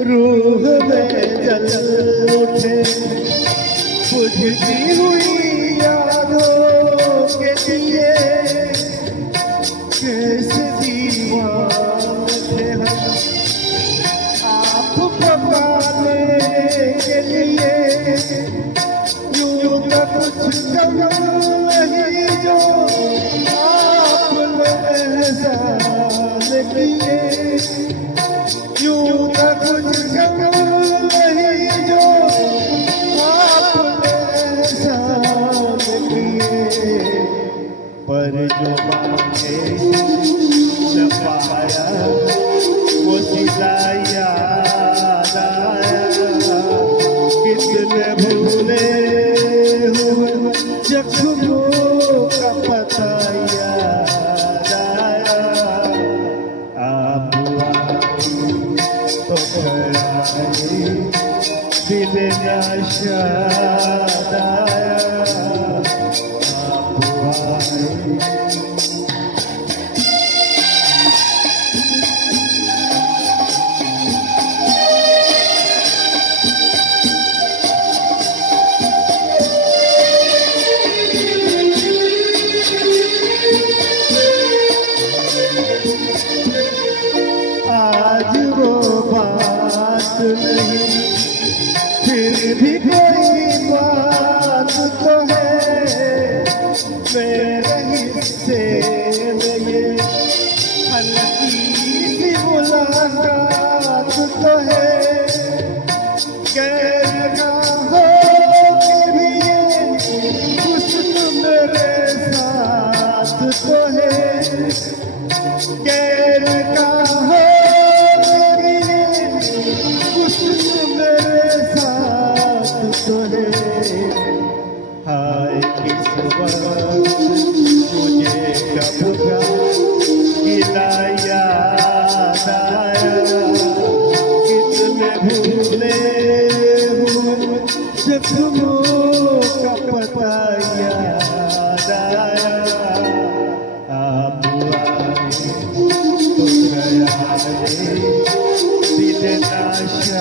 रूह में जल उठे बुझती हुई यादों के लिए कैसे दीवाने थे हम आपको पाने के लिए यूं तो कुछ कम नहीं जो आपने एहसान किए यूं तो कुछ कम नहीं जो आपने एहसान किए पर जो मांगे न पाया वो सीधा याद आया कितने भूले हुए जख्मों का पता याद आया आप तो कराए दिल नशाद आया आप आए फिर भी कोई बात तो है मेरे हिस्से में ये हल्की सी मुलाकात तो है गैर ना हो के भी ये हुस्न मेरे साथ तो है गैर का हो हाय किस वक्त मुझे कब का गिला याद आया कितने भूले हुए जख्मों का पता याद आया, आप आए तो गया रे दिल नाशा